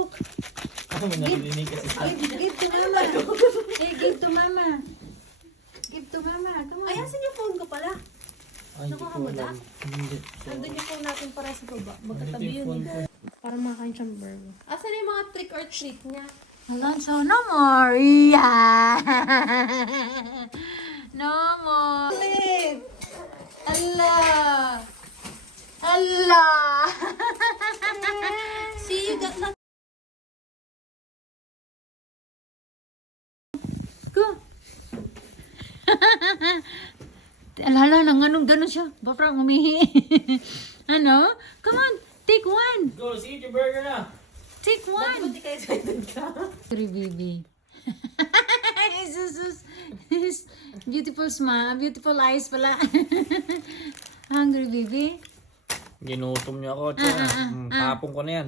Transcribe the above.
Coke. Ano mo narinig kasi sa... Give to mama. Hey, give to mama. Give to mama. Come on. Ay, asan yung phone ko pala? Ay, hindi Nakuha ko mo alam. Hindi. Nandun yung phone natin para sa baba. Nandito Magkatabi yung yun phone eh. ko. Para makakain siyang burger. Asan yung mga trick or treat niya? Alonso, no more. Yeah. No more. Allah. Allah. See, you got that. Go. Alala, nang anong gano'n siya. Baka umihi. Ano? Come on, take one. Go, sige, your burger na. Take one. Buti kayo excited ka. Hungry baby. His beautiful smile, beautiful eyes pala. Hungry baby. Ginutom niya ako. Tapon ko na yan.